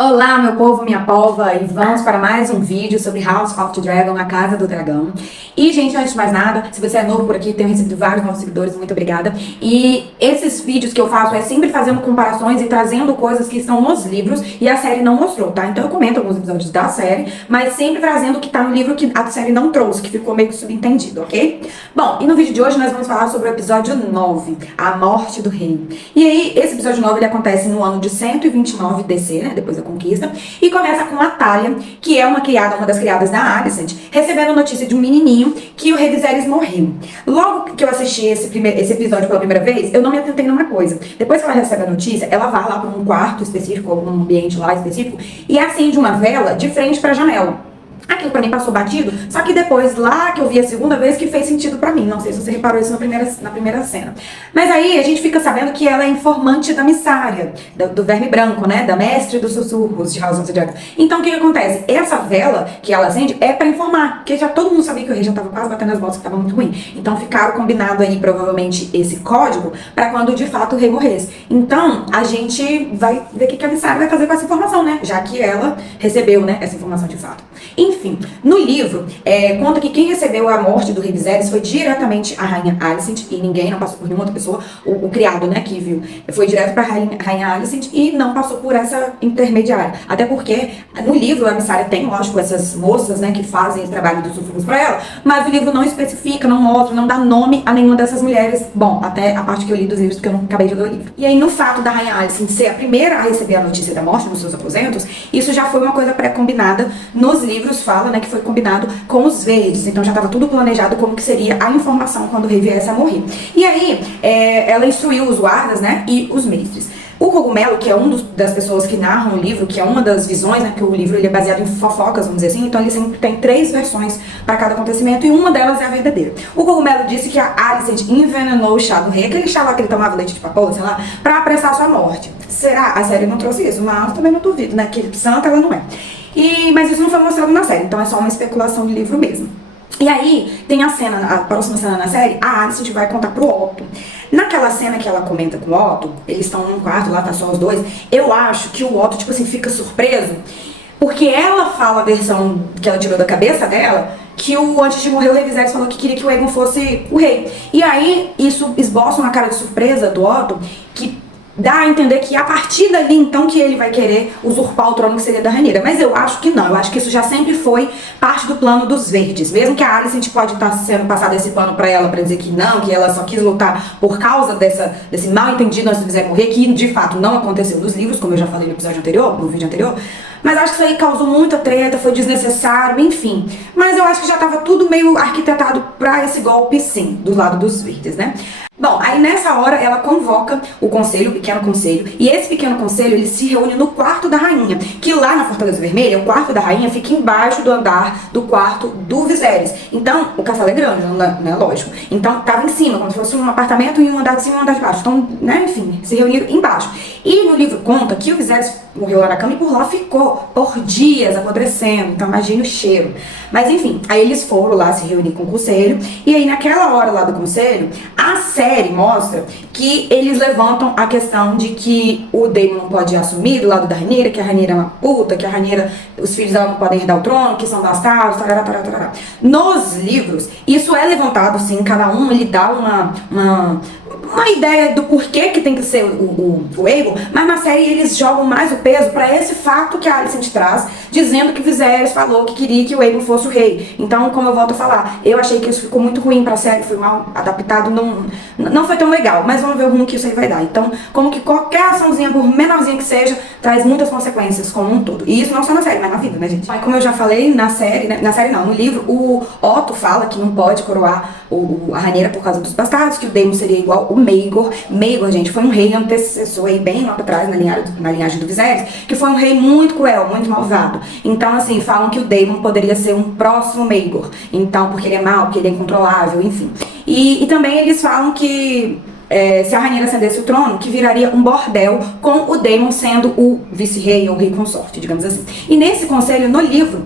Olá, meu povo, minha pova, e vamos para mais um vídeo sobre House of the Dragon, a Casa do Dragão. E, gente, antes de mais nada, se você é novo por aqui, tenho recebido vários novos seguidores, muito obrigada. E esses vídeos que eu faço é sempre fazendo comparações e trazendo coisas que estão nos livros e a série não mostrou, tá? Então eu comento alguns episódios da série, mas sempre trazendo o que tá no livro que a série não trouxe, que ficou meio que subentendido, ok? Bom, e no vídeo de hoje nós vamos falar sobre o episódio 9, a morte do rei. E aí, esse episódio 9, ele acontece no ano de 129 DC, né, depois da conquista, e começa com a Thalia, que é uma das criadas da Alicent, recebendo notícia de um menininho que o rei Viserys morreu. Logo que eu assisti esse episódio pela primeira vez, eu não me atentei numa coisa. Depois que ela recebe a notícia, ela vai lá para um quarto específico, algum ambiente lá específico, e acende uma vela de frente para a janela. Aquilo pra mim passou batido, só que depois, lá que eu vi a segunda vez, que fez sentido pra mim. Não sei se você reparou isso na primeira cena. Mas aí a gente fica sabendo que ela é informante da missária, do Verme Branco, né? Da mestre dos sussurros de House of the Dragon. Então o que acontece? Essa vela que ela acende é pra informar, porque já todo mundo sabia que o rei já tava quase batendo as botas, que tava muito ruim. Então ficaram combinado aí, provavelmente, esse código pra quando de fato o rei morresse. Então a gente vai ver o que a missária vai fazer com essa informação, né? Já que ela recebeu, né, essa informação de fato. Enfim, no livro, conta que quem recebeu a morte do rei Viserys foi diretamente a rainha Alicent, e ninguém, não passou por nenhuma outra pessoa, o criado, né, que viu, foi direto pra rainha Alicent e não passou por essa intermediária. Até porque, no livro, a missária tem, lógico, essas moças, né, que fazem esse trabalho dos sussurros pra ela, mas o livro não especifica, não mostra, não dá nome a nenhuma dessas mulheres. Bom, até a parte que eu li dos livros, porque eu não acabei de ler o livro. E aí, no fato da rainha Alicent ser a primeira a receber a notícia da morte nos seus aposentos, isso já foi uma coisa pré-combinada. Nos livros fala, né, que foi combinado com os verdes, então já estava tudo planejado como que seria a informação quando o rei viesse a morrer. E aí, ela instruiu os guardas, né, e os mestres. O Cogumelo, que é das pessoas que narram o livro, que é uma das visões, né, porque o livro ele é baseado em fofocas, vamos dizer assim, então ele sempre tem 3 versões para cada acontecimento e uma delas é a verdadeira. O Cogumelo disse que a Alicent envenenou o chá do rei, aquele chá lá que ele tomava leite de papoula, sei lá, para apressar sua morte. Será? A série não trouxe isso, mas também não duvido, né, que santa ela não é. Mas isso não foi mostrado na série, então é só uma especulação de livro mesmo. E aí, tem a próxima cena na série, a Alicent vai contar pro Otto. Naquela cena que ela comenta com o Otto, eles estão num quarto, lá tá só os dois, eu acho que o Otto, tipo assim, fica surpreso, porque ela fala a versão que ela tirou da cabeça dela, que antes de morrer o rei Viserys falou que queria que o Aegon fosse o rei. E aí, isso esboça uma cara de surpresa do Otto, que dá a entender que a partir dali, então, que ele vai querer usurpar o trono que seria da Rhaenyra. Mas eu acho que não. Eu acho que isso já sempre foi parte do plano dos verdes. Mesmo que a Alicent pode estar sendo passado esse plano pra ela, pra dizer que não, que ela só quis lutar por causa desse mal entendido antes de Viserys morrer, que de fato não aconteceu nos livros, como eu já falei no episódio anterior, no vídeo anterior. Mas acho que isso aí causou muita treta, foi desnecessário, enfim. Mas eu acho que já tava tudo meio arquitetado pra esse golpe, sim, do lado dos verdes, né? Bom, aí nessa hora ela convoca o conselho, o pequeno conselho, e esse pequeno conselho ele se reúne no quarto da rainha, que lá na Fortaleza Vermelha, o quarto da rainha fica embaixo do andar do quarto do Viserys. Então, o castelo é grande, né, lógico. Então, tava em cima, como se fosse um apartamento e um andar de cima e um andar de baixo. Então, né, enfim, se reuniram embaixo. E no livro conta que o Viserys morreu lá na cama e por lá ficou por dias apodrecendo, então imagine o cheiro. Mas enfim, aí eles foram lá se reunir com o conselho, e aí naquela hora lá do conselho, a série mostra que eles levantam a questão de que o Daemon não pode assumir do lado da Rhaenyra, que a Rhaenyra é uma puta, que a Rhaenyra, os filhos dela não podem herdar o trono, que são bastardos, tarará, tarará, tarará. Nos livros, isso é levantado sim, cada um ele dá uma ideia do porquê que tem que ser o Aegon, mas na série eles jogam mais o peso pra esse fato que a Alicent traz, dizendo que Viserys falou que queria que o Aegon fosse o rei. Então, como eu volto a falar, eu achei que isso ficou muito ruim pra série, foi mal adaptado, não foi tão legal, mas vamos ver o rumo que isso aí vai dar. Então, como que qualquer açãozinha, por menorzinha que seja, traz muitas consequências como um todo. E isso não só na série, mas na vida, né, gente? Mas como eu já falei, na série, né, no livro, o Otto fala que não pode coroar a Rhaenyra por causa dos bastardos, que o Daemon seria igual o Maegor. Maegor, gente, foi um rei antecessor aí bem lá pra trás, na linhagem do Viserys, que foi um rei muito cruel, muito malvado. Então, assim, falam que o Daemon poderia ser um próximo Maegor. Então, porque ele é mau, porque ele é incontrolável, enfim. E também eles falam que se a Rhaenyra acendesse o trono, que viraria um bordel com o Daemon sendo o vice-rei ou rei consorte, digamos assim. E nesse conselho, no livro,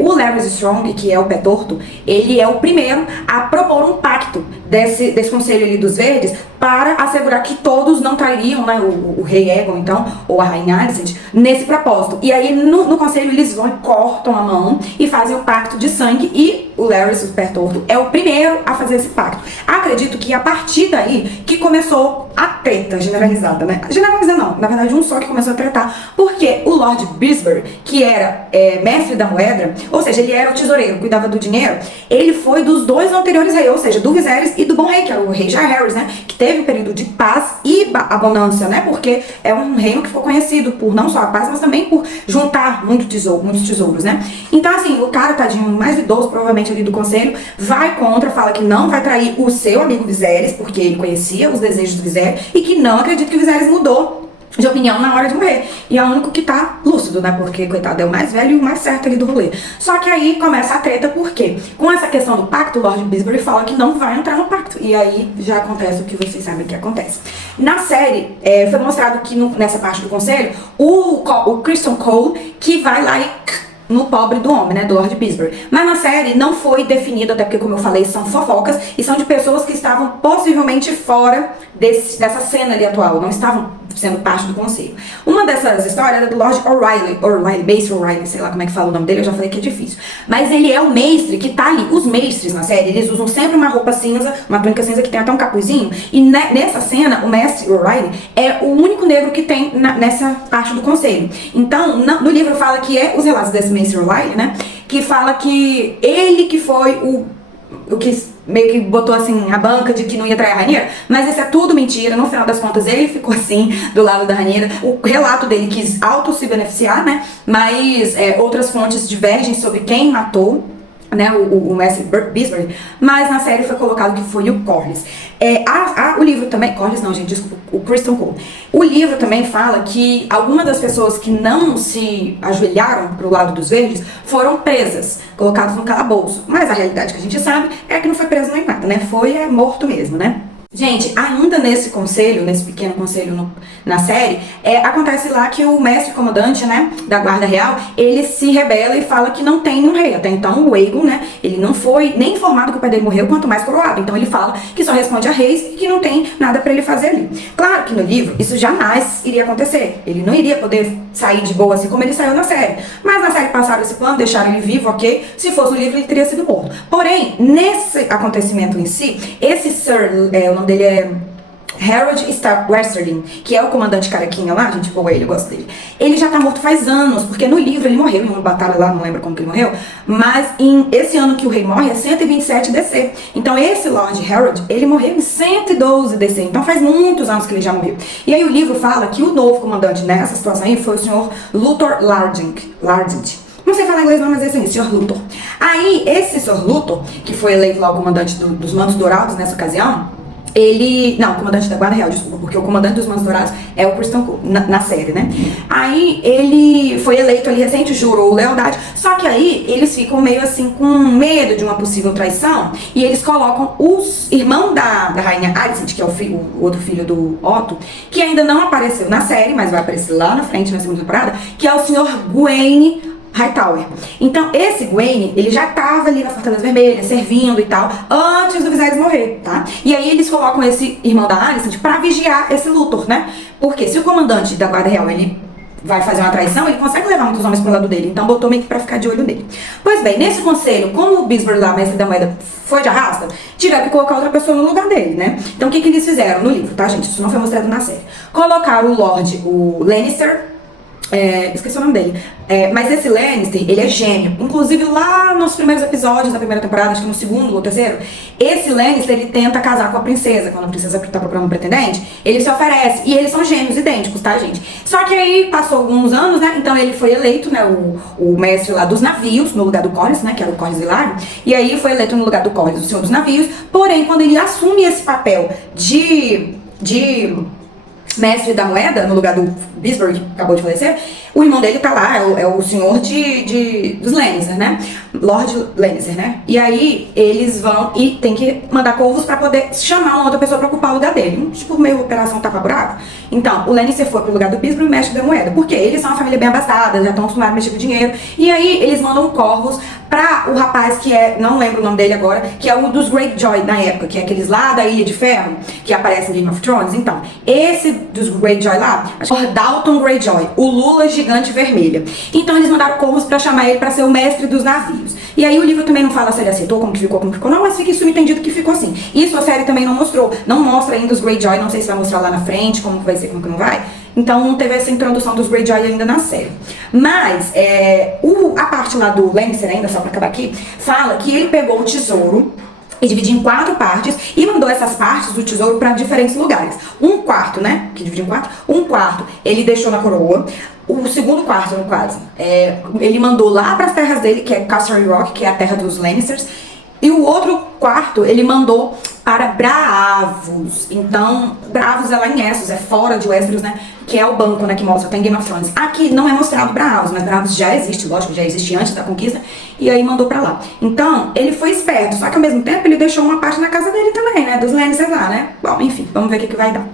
o Larys Strong, que é o pé torto, ele é o primeiro a propor um pacto desse conselho ali dos verdes para assegurar que todos não trairiam, né, o rei Aegon, então, ou a rainha Alicent, nesse propósito. E aí, no conselho, eles vão e cortam a mão e fazem o pacto de sangue, e o Larys, o pé torto, é o primeiro a fazer esse pacto. Acredito que a partir daí que começou a treta generalizada, né? Generalizada não, na verdade um só que começou a tretar, porque o Lord Bisbury, que era mestre da moeda, ou seja, ele era o tesoureiro, cuidava do dinheiro, ele foi dos dois anteriores reis, ou seja, do Viserys e do Bom Rei, que era o rei Jaehaerys, né? Que teve um período de paz e abundância, né? Porque é um reino que ficou conhecido por não só a paz, mas também por juntar muitos tesouros, né? Então, assim, o cara, tadinho, mais idoso, provavelmente ali do conselho, vai contra, fala que não vai trair o seu amigo Viserys, porque ele conhecia os desejos do Viserys, e que não acredita que o Viserys mudou de opinião na hora de morrer. E é o único que tá lúcido, né? Porque, coitado, é o mais velho e o mais certo ali do rolê. Só que aí começa a treta, porque com essa questão do pacto, o Lord Bisbury fala que não vai entrar no pacto. E aí já acontece o que vocês sabem que acontece. Na série, foi mostrado que nessa parte do conselho, o Criston Cole, que vai lá e no pobre do homem, né, do Lord Bisbury. Mas na série não foi definido, até porque, como eu falei, são fofocas e são de pessoas que estavam possivelmente fora dessa cena ali atual, não estavam sendo parte do conselho. Uma dessas histórias era do Lord O'Reilly, Basil O'Reilly, sei lá como é que fala o nome dele, eu já falei que é difícil. Mas ele é o mestre que tá ali. Os mestres na série, eles usam sempre uma roupa cinza, uma túnica cinza que tem até um capuzinho, e nessa cena, o mestre O'Reilly é o único negro que tem nessa parte do conselho. Então, no livro fala que os relatos desse mestre O'Reilly, né, que fala que ele que foi o que meio que botou assim a banca de que não ia trair a Rhaenyra, mas isso é tudo mentira. No final das contas ele ficou assim do lado da Rhaenyra. O relato dele quis auto se beneficiar, né, mas outras fontes divergem sobre quem matou, né, o mestre Bisbury, mas na série foi colocado que foi o Corlys. O livro também, Corlys não, gente, desculpa, o Criston Cole. O livro também fala que algumas das pessoas que não se ajoelharam pro lado dos verdes foram presas, colocadas no calabouço. Mas a realidade que a gente sabe é que não foi preso nem nada, né, foi morto mesmo, né. Gente, ainda nesse conselho, nesse pequeno conselho na série, acontece lá que o mestre comandante, né, da guarda real, ele se rebela e fala que não tem um rei. Até então o Aegon, né, ele não foi nem informado que o pai dele morreu, quanto mais coroado. Então ele fala que só responde a reis e que não tem nada pra ele fazer ali. Claro que no livro isso jamais iria acontecer. Ele não iria poder sair de boa assim como ele saiu na série. Mas na série passaram esse plano, deixaram ele vivo, ok? Se fosse no livro ele teria sido morto. Porém, nesse acontecimento em si, esse Sir, o nome dele é Harold Stark Westerling, que é o comandante carequinha lá, gente boa ele, eu gosto dele. Ele já tá morto faz anos, porque no livro ele morreu em uma batalha lá, não lembro como que ele morreu, mas esse ano que o rei morre é 127 DC. Então esse Lord Harold, ele morreu em 112 DC, então faz muitos anos que ele já morreu. E aí o livro fala que o novo comandante nessa situação aí foi o senhor Luthor Lardent. Não sei falar inglês não, mas esse aí, Sr. Luthor. Aí, esse Sr. Luthor, que foi eleito lá o comandante dos Mantos Dourados nessa ocasião, não, o comandante da Guarda Real, desculpa, porque o comandante dos Mantos Dourados é o Criston Cole, na série, né? Aí, ele foi eleito ali recente, jurou lealdade, só que aí, eles ficam meio assim, com medo de uma possível traição, e eles colocam os irmãos da rainha Alicent, que é o outro filho do Otto, que ainda não apareceu na série, mas vai aparecer lá na frente, na segunda temporada, que é o Sr. Gwaine Hightower. Então, esse Gwaine, ele já tava ali na Fortaleza Vermelha, servindo e tal, antes do Viserys morrer, tá? E aí eles colocam esse irmão da Alicent pra vigiar esse Luthor, né? Porque se o comandante da Guarda Real, ele vai fazer uma traição, ele consegue levar muitos homens pro lado dele, então botou meio que pra ficar de olho nele. Pois bem, nesse conselho, como o Bisbury lá, mestre da moeda, foi de arrasta, tiveram que colocar outra pessoa no lugar dele, né? Então o que eles fizeram no livro, tá, gente? Isso não foi mostrado na série. Colocaram o Lannister, esqueci o nome dele. Mas esse Lannister, ele é gêmeo. Inclusive lá nos primeiros episódios da primeira temporada, acho que no segundo ou terceiro, esse Lannister, ele tenta casar com a princesa. Quando a princesa tá procurando um pretendente, ele se oferece. E eles são gêmeos idênticos, tá, gente? Só que aí passou alguns anos, né? Então ele foi eleito, né? O mestre lá dos navios, no lugar do Corlys, né? Que era o Corlys Hilário. E aí foi eleito no lugar do Corlys, o senhor dos navios. Porém, quando ele assume esse papel de mestre da moeda, no lugar do Bisbury, que acabou de falecer, o irmão dele tá lá, é o senhor dos Lannister, né? Lord Lannister, né? E aí, eles vão e tem que mandar corvos pra poder chamar uma outra pessoa pra ocupar o lugar dele. Tipo, meio operação tapa-buraco. Então, o Lannister foi pro lugar do Bisbury, mestre da moeda. Porque eles são uma família bem abastada, já estão acostumados a mexer com dinheiro. E aí, eles mandam corvos pra o rapaz que é, não lembro o nome dele agora, que é um dos Greyjoy na época, que é aqueles lá da Ilha de Ferro, que aparece em Game of Thrones. Então, esse dos Greyjoy lá, é Dalton Greyjoy, o Lula gigante vermelha. Então eles mandaram Corvos pra chamar ele pra ser o mestre dos navios. E aí o livro também não fala se ele aceitou, como que ficou, não, mas fica subentendido que ficou assim. Isso a série também não mostrou, não mostra ainda os Greyjoy, não sei se vai mostrar lá na frente, como que vai ser, como que não vai. Então não teve essa introdução dos Greyjoy ainda na série. Mas a parte lá do Lannister ainda, só pra acabar aqui, fala que ele pegou o tesouro e dividiu em 4 partes e mandou essas partes do tesouro para diferentes lugares. Um quarto, né? Que dividiu em 4. Um quarto ele deixou na coroa. O segundo quarto, no caso, ele mandou lá para as terras dele, que é Castle Rock, que é a terra dos Lannisters. E o outro quarto ele mandou para Braavos. Então, Braavos é lá em Essos, é fora de Westeros, né? Que é o banco, né, que mostra, tem Game of Thrones. Aqui não é mostrado Braavos, mas Braavos já existe, lógico, já existia antes da conquista. E aí mandou pra lá. Então, ele foi esperto, só que ao mesmo tempo ele deixou uma parte na casa dele também, né? Dos Lannisters lá, né? Bom, enfim, vamos ver o que vai dar.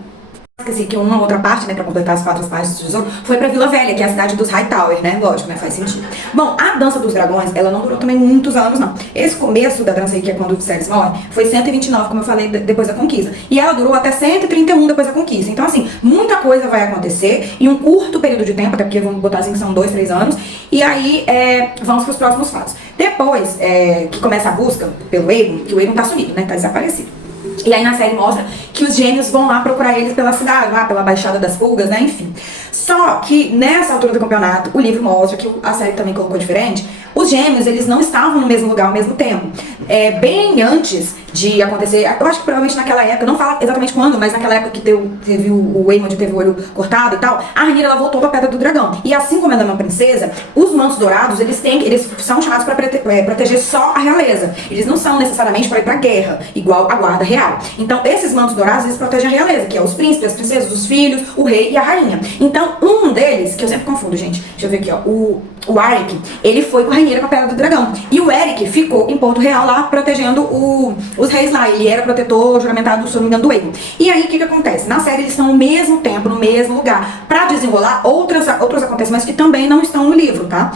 Esqueci que uma outra parte, né, pra completar as 4 partes do tesouro, foi pra Vila Velha, que é a cidade dos Hightower, né? Lógico, né? Faz sentido. Bom, a Dança dos Dragões, ela não durou também muitos anos, não. Esse começo da dança aí, que é quando o Viserys morre, foi 129, como eu falei, depois da conquista. E ela durou até 131 depois da conquista. Então, assim, muita coisa vai acontecer em um curto período de tempo, até porque vamos botar assim que são 2, 3 anos. E aí, vamos pros próximos fatos. Depois que começa a busca pelo Aegon, que o Aegon tá sumido, né? Tá desaparecido. E aí na série mostra que os gêmeos vão lá procurar eles pela cidade, lá pela Baixada das Pulgas, né, enfim. Só que nessa altura do campeonato, o livro mostra, que a série também colocou diferente, os gêmeos, eles não estavam no mesmo lugar ao mesmo tempo. Bem antes de acontecer, eu acho que provavelmente naquela época, não fala exatamente quando, mas naquela época que teve o Aemond teve o olho cortado e tal, a Rhaenyra, ela voltou pra Pedra do Dragão. E assim como ela é uma princesa, os mantos dourados, eles são chamados para proteger só a realeza. Eles não são necessariamente para ir pra guerra, igual a guarda real. Então, esses mantos dourados, eles protegem a realeza, que é os príncipes, as princesas, os filhos, o rei e a rainha. Então, um deles, que eu sempre confundo, gente, deixa eu ver aqui, ó, o Arik, ele foi com a Rhaenyra pra Pedra do Dragão. E o Eric ficou em Porto Real lá, protegendo os reis lá. Ele era protetor juramentado, se não me engano, do Aegon. E aí, o que acontece? Na série, eles estão ao mesmo tempo, no mesmo lugar, pra desenrolar outros acontecimentos que também não estão no livro, tá?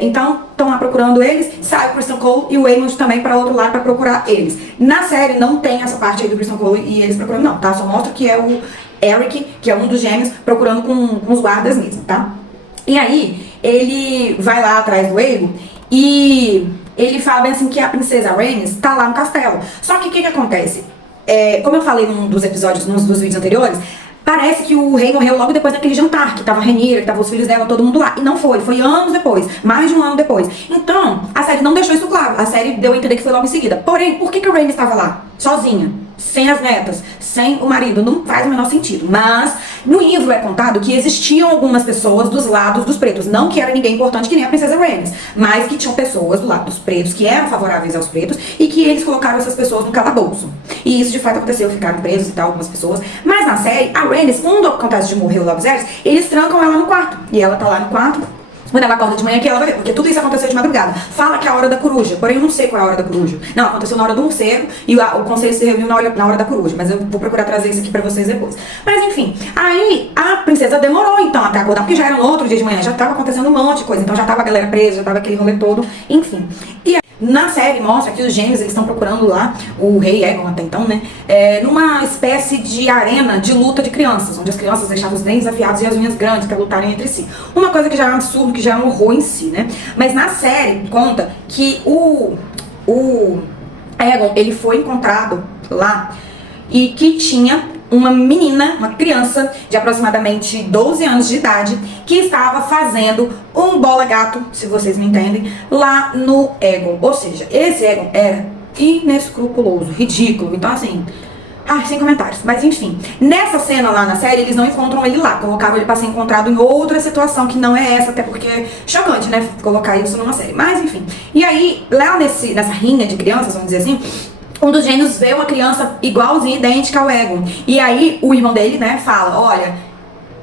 Então, estão lá procurando eles, sai o Criston Cole e o Aemond também para outro lado para procurar eles. Na série, não tem essa parte aí do Criston Cole e eles procurando, não, tá? Só mostra que é o Eric, que é um dos gêmeos, procurando com os guardas mesmo, tá? E aí, ele vai lá atrás do Aegon e ele fala bem assim que a princesa Rhaenys tá lá no castelo. Só que o que acontece? Como eu falei num dos episódios, nos dos vídeos anteriores, parece que o rei morreu logo depois daquele jantar, que tava a Rhaenyra, que tava os filhos dela, todo mundo lá. E não foi anos depois, mais de um ano depois. Então, a série não deixou isso claro. A série deu a entender que foi logo em seguida. Porém, por que a Rhaenys estava lá, sozinha? Sem as netas, sem o marido, não faz o menor sentido. Mas no livro é contado que existiam algumas pessoas dos lados dos pretos. Não que era ninguém importante que nem a princesa Rhaenys, mas que tinham pessoas do lado dos pretos que eram favoráveis aos pretos e que eles colocaram essas pessoas no calabouço. E isso de fato aconteceu, ficaram presos e tal, algumas pessoas. Mas na série, a Rhaenys, quando acontece de morrer o Love Viserys, eles trancam ela no quarto. E ela tá lá no quarto. Quando ela acorda de manhã, que ela vai ver, porque tudo isso aconteceu de madrugada. Fala que é a hora da coruja, porém eu não sei qual é a hora da coruja. Não, aconteceu na hora do morcego e o conselho se reuniu na hora da coruja, mas eu vou procurar trazer isso aqui pra vocês depois. Mas enfim, aí a princesa demorou então até acordar, porque já era no outro dia de manhã, já tava acontecendo um monte de coisa, então já tava a galera presa, já tava aquele rolê todo, enfim. E na série mostra que os gêmeos, eles estão procurando lá o rei Aegon até então, né, numa espécie de arena de luta de crianças, onde as crianças deixavam os dentes afiados e as unhas grandes para lutarem entre si. Uma coisa que já é um absurdo, que já é um horror em si, né? Mas na série conta que o Aegon, ele foi encontrado lá e que tinha uma menina, uma criança de aproximadamente 12 anos de idade, que estava fazendo um bola-gato, se vocês me entendem, lá no Aegon. Ou seja, esse Aegon era inescrupuloso, ridículo. Então, assim, sem comentários. Mas, enfim, nessa cena lá na série, eles não encontram ele lá. Colocaram ele pra ser encontrado em outra situação, que não é essa, até porque é chocante, né, colocar isso numa série. Mas, enfim. E aí, lá nessa rinha de crianças, vamos dizer assim, um dos gênios vê uma criança igualzinha, idêntica ao Aegon. E aí o irmão dele, né, fala, olha,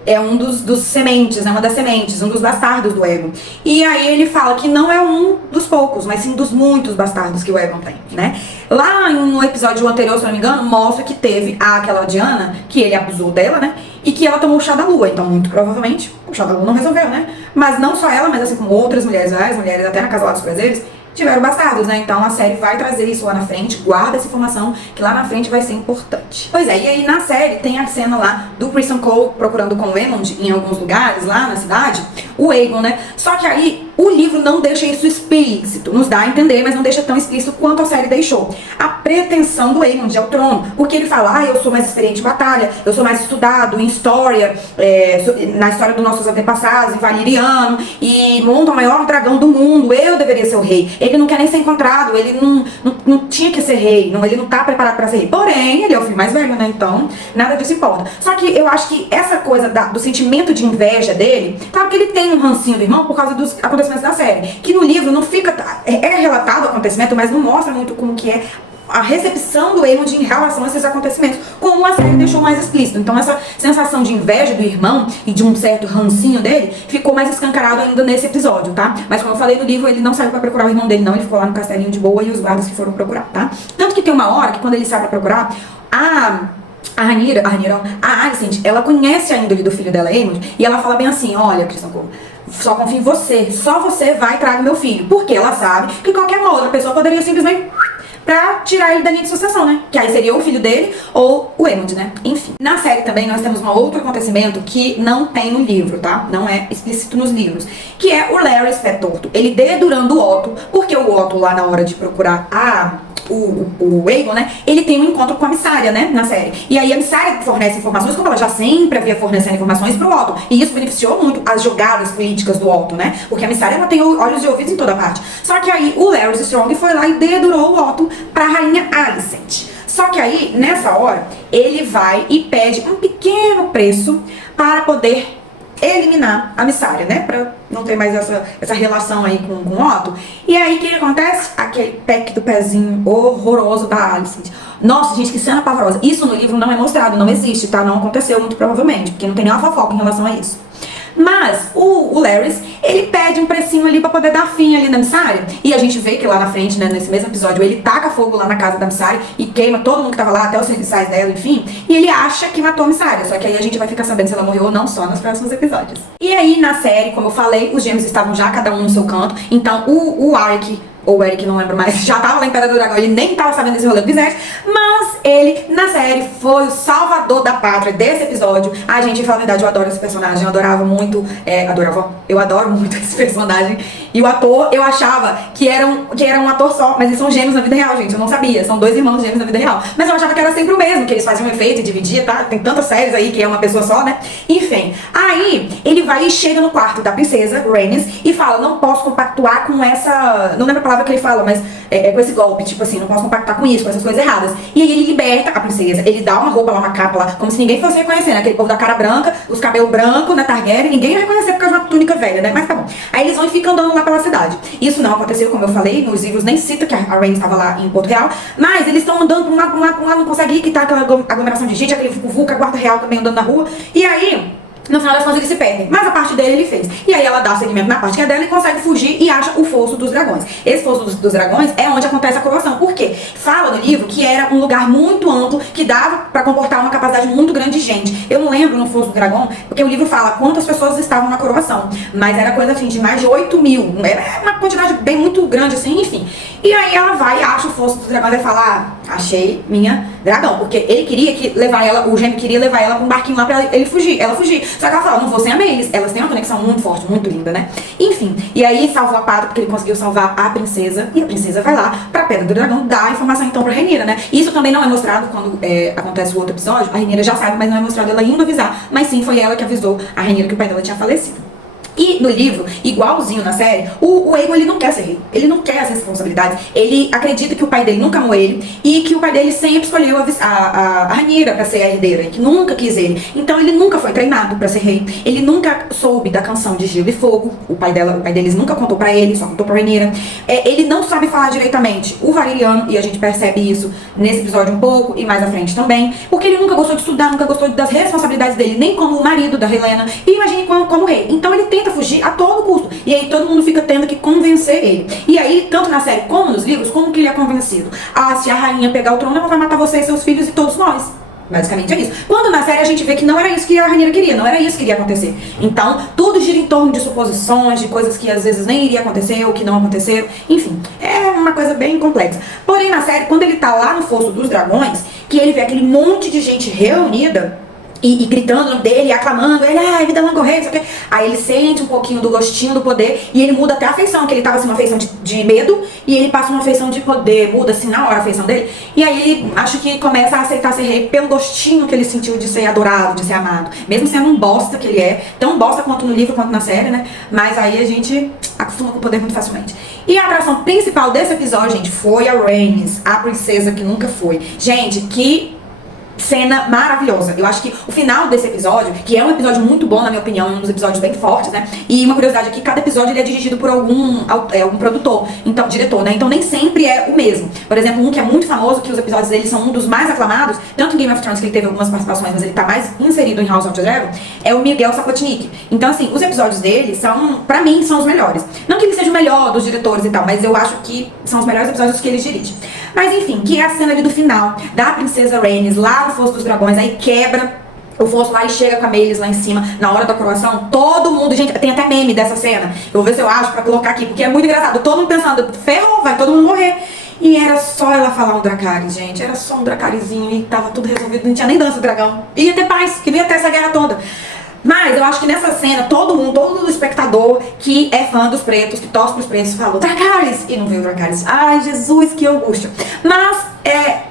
é um dos sementes, é uma das sementes, um dos bastardos do Aegon. E aí ele fala que não é um dos poucos, mas sim dos muitos bastardos que o Aegon tem, né? Lá no episódio anterior, se não me engano, mostra que teve aquela Diana, que ele abusou dela, né? E que ela tomou o chá da lua, então muito provavelmente o chá da lua não resolveu, né? Mas não só ela, mas assim como outras mulheres, várias mulheres, até na Casa lá dos Prazeres, tiveram bastardos, né? Então a série vai trazer isso lá na frente, guarda essa informação que lá na frente vai ser importante. Pois é, e aí na série tem a cena lá do Criston Cole procurando com o Aemond em alguns lugares lá na cidade, o Aegon, né? Só que aí o livro não deixa isso explícito, nos dá a entender, mas não deixa tão explícito quanto a série deixou. A pretensão do Aemond ao trono, porque ele fala, eu sou mais experiente em batalha, eu sou mais estudado em história, na história dos nossos antepassados, em Valyriano, e monta o maior dragão do mundo, eu deveria ser o rei. Ele não quer nem ser encontrado, ele não tinha que ser rei, ele não tá preparado para ser rei. Porém, ele é o filho mais velho, né? Então, nada disso importa. Só que eu acho que essa coisa do sentimento de inveja dele, claro que ele tem um rancinho do irmão por causa dos acontecimentos da série, que no livro não fica, é relatado o acontecimento, mas não mostra muito como que é a recepção do Aemond em relação a esses acontecimentos, como a série deixou mais explícito. Então essa sensação de inveja do irmão e de um certo rancinho dele ficou mais escancarado ainda nesse episódio, tá? Mas como eu falei no livro, ele não saiu pra procurar o irmão dele não, ele ficou lá no castelinho de boa e os guardas que foram procurar, tá? Tanto que tem uma hora que quando ele sai pra procurar, a Alicent, ela conhece a índole do filho dela, Aemond, e ela fala bem assim, olha, Criston Cole, só confio em você, só você vai trazer meu filho, porque ela sabe que qualquer uma outra pessoa poderia simplesmente pra tirar ele da linha de sucessão, né? Que aí seria o filho dele ou o Aemond, né? Enfim. Na série também nós temos um outro acontecimento que não tem no livro, tá? Não é explícito nos livros. Que é o Larys Pé Torto. Ele dedurando o Otto, porque o Otto lá na hora de procurar o Aegon, né, ele tem um encontro com a Missária, né, na série. E aí a Missária fornece informações, como ela já sempre havia fornecendo informações pro Otto. E isso beneficiou muito as jogadas políticas do Otto, né, porque a Missária ela tem olhos e ouvidos em toda parte. Só que aí o Larys Strong foi lá e dedurou o Otto pra rainha Alicent. Só que aí, nessa hora, ele vai e pede um pequeno preço para poder eliminar a Missária, né? Pra não ter mais essa relação aí com o Otto. E aí, o que acontece? Aquele pack do pezinho horroroso da Alicent. Nossa, gente, que cena pavorosa. Isso no livro não é mostrado, não existe, tá? Não aconteceu, muito provavelmente, porque não tem nenhuma fofoca em relação a isso. Mas o Larys, ele pede um precinho ali pra poder dar fim ali na Missária. E a gente vê que lá na frente, né, nesse mesmo episódio, ele taca fogo lá na casa da Missária e queima todo mundo que tava lá, até os serviçais dela, enfim. E ele acha que matou a Missária. Só que aí a gente vai ficar sabendo se ela morreu ou não só nos próximos episódios. E aí, na série, como eu falei, os gêmeos estavam já cada um no seu canto. Então, o Ark, ou o Eric, não lembro mais, já tava lá em Pedra do Dragão, ele nem tava sabendo desse rolê do Viserys, mas ele, na série, foi o salvador da pátria desse episódio. Ai, gente, pra falar a verdade, eu adoro esse personagem, eu adorava muito, eu adoro muito esse personagem. E o ator, eu achava que era um ator só, mas eles são gêmeos na vida real, gente, eu não sabia, são dois irmãos gêmeos na vida real. Mas eu achava que era sempre o mesmo, que eles faziam um efeito e dividia, tá? Tem tantas séries aí que é uma pessoa só, né? Enfim, aí ele vai e chega no quarto da princesa, Rhaenys, e fala, não posso compactuar com essa, não lembro a palavra que ele fala, mas com esse golpe, tipo assim, não posso compactar com isso, com essas coisas erradas. E aí ele liberta a princesa, ele dá uma roupa lá, uma capa lá, como se ninguém fosse reconhecer, né? Aquele povo da cara branca, os cabelos brancos, na Targaryen, ninguém ia reconhecer por causa de uma túnica velha, né? Mas tá bom. Aí eles vão e ficam andando lá pela cidade. Isso não aconteceu, como eu falei, nos livros nem cita que a Rhaenys estava lá em Porto Real, mas eles estão andando pra um lado, não conseguem ir, que tá aquela aglomeração de gente, aquele vulca, guarda real também andando na rua, e aí no final das contas eles se perdem, mas a parte dele ele fez. E aí ela dá seguimento na parte que é dela e consegue fugir e acha o Fosso dos Dragões. Esse Fosso dos Dragões é onde acontece a coroação. Por quê? Fala no livro que era um lugar muito amplo, que dava pra comportar uma capacidade muito grande de gente. Eu não lembro no Fosso do Dragão, porque o livro fala quantas pessoas estavam na coroação, mas era coisa assim de mais de 8.000. Era uma quantidade bem muito grande assim, enfim. E aí ela vai e acha o Fosso dos Dragões e fala, achei minha dragão. Porque ele queria que levar ela, o gêmeo queria levar ela com um barquinho lá pra ele fugir. Ela fugir. Só que ela fala, não vou sem a Melis. Elas têm uma conexão muito forte, muito linda, né? Enfim, e aí salvou a pátria porque ele conseguiu salvar a princesa. E a princesa vai lá pra Pedra do Dragão dar a informação então pra Rhaenyra, né? Isso também não é mostrado quando acontece o outro episódio. A Rhaenyra já sabe, mas não é mostrado ela indo avisar. Mas sim, foi ela que avisou a Rhaenyra que o pai dela tinha falecido. E no livro, igualzinho na série, o Aegon ele não quer ser rei, ele não quer as responsabilidades, ele acredita que o pai dele nunca amou ele e que o pai dele sempre escolheu a Rhaenyra pra ser a herdeira, que nunca quis ele. Então ele nunca foi treinado pra ser rei, ele nunca soube da canção de Gelo e Fogo, o pai deles nunca contou pra ele, só contou pra Rhaenyra. Ele não sabe falar diretamente o Valyriano, e a gente percebe isso nesse episódio um pouco e mais à frente também, porque ele nunca gostou de estudar, nunca gostou das responsabilidades dele, nem como o marido da Helena, e imagine como rei. Então ele tenta fugir a todo custo. E aí todo mundo fica tendo que convencer ele. E aí, tanto na série como nos livros, como que ele é convencido? Ah, se a rainha pegar o trono, ela vai matar você e seus filhos e todos nós. Basicamente é isso. Quando na série a gente vê que não era isso que a Rhaenyra queria, não era isso que iria acontecer. Então, tudo gira em torno de suposições, de coisas que às vezes nem iria acontecer ou que não aconteceram. Enfim, é uma coisa bem complexa. Porém, na série, quando ele tá lá no Fosso dos Dragões, que ele vê aquele monte de gente reunida, e gritando o nome dele, e aclamando ele, vida longa ao rei, não sei o quê. Aí ele sente um pouquinho do gostinho do poder e ele muda até a feição, que ele tava assim, uma feição de medo, e ele passa uma feição de poder, muda assim na hora a feição dele. E aí ele acho que começa a aceitar ser rei pelo gostinho que ele sentiu de ser adorado, de ser amado. Mesmo sendo um bosta que ele é, tão bosta quanto no livro quanto na série, né? Mas aí a gente acostuma com o poder muito facilmente. E a atração principal desse episódio, gente, foi a Rhaenys, a princesa que nunca foi. Gente, que cena maravilhosa. Eu acho que o final desse episódio, que é um episódio muito bom na minha opinião, um dos episódios bem fortes, né? E uma curiosidade aqui, cada episódio ele é dirigido por algum produtor, então diretor, né? Então nem sempre é o mesmo. Por exemplo, um que é muito famoso, que os episódios dele são um dos mais aclamados, tanto em Game of Thrones que ele teve algumas participações, mas ele tá mais inserido em House of the Dragon, é o Miguel Sapochnik. Então assim, os episódios dele são, pra mim, são os melhores. Não que ele seja o melhor dos diretores e tal, mas eu acho que são os melhores episódios que ele dirige. Mas enfim, que é a cena ali do final da princesa Rhaenys lá no Fosso dos Dragões, aí quebra o fosso lá e chega com a Meleys lá em cima na hora da coroação. Todo mundo, gente, tem até meme dessa cena. Eu vou ver se eu acho pra colocar aqui, porque é muito engraçado. Todo mundo pensando, ferrou, vai todo mundo morrer. E era só ela falar um Dracarys, gente. Era só um Dracarizinho e tava tudo resolvido. Não tinha nem dança do dragão. Ia ter paz, que ia ter essa guerra toda. Mas eu acho que nessa cena, todo espectador que é fã dos pretos, que torce pros pretos, falou Dracarys! E não viu o Dracarys. Ai, Jesus, que angústia. Mas,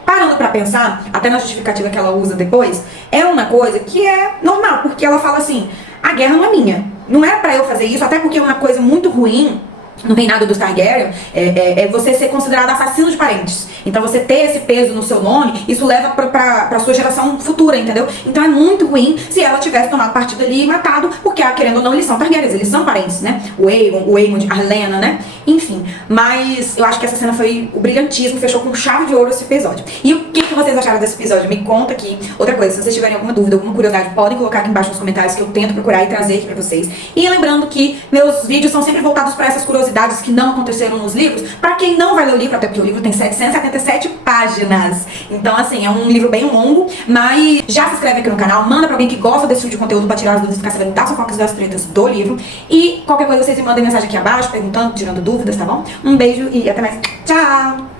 parando pra pensar, até na justificativa que ela usa depois, é uma coisa que é normal, porque ela fala assim, a guerra não é minha. Não é pra eu fazer isso, até porque é uma coisa muito ruim no reinado dos Targaryen, é você ser considerado assassino de parentes. Então você ter esse peso no seu nome, isso leva pra sua geração futura, entendeu? Então é muito ruim se ela tivesse tomado partido ali e matado, porque, querendo ou não, eles são Targaryens, eles são parentes, né? O Aemond, a Lena, né? Enfim, mas eu acho que essa cena foi o brilhantismo, fechou com chave de ouro esse episódio. E o que vocês acharam desse episódio? Me conta aqui. Outra coisa, se vocês tiverem alguma dúvida, alguma curiosidade, podem colocar aqui embaixo nos comentários que eu tento procurar e trazer aqui pra vocês. E lembrando que meus vídeos são sempre voltados pra essas curiosidades que não aconteceram nos livros, pra quem não vai ler o livro, até porque o livro tem 777 páginas. Então, assim, é um livro bem longo, mas já se inscreve aqui no canal, manda pra alguém que gosta desse tipo de conteúdo pra tirar as dúvidas e ficar sabendo das fofocas e das tretas do livro. E qualquer coisa vocês me mandem mensagem aqui abaixo, perguntando, tirando dúvidas, tá bom? Um beijo e até mais. Tchau!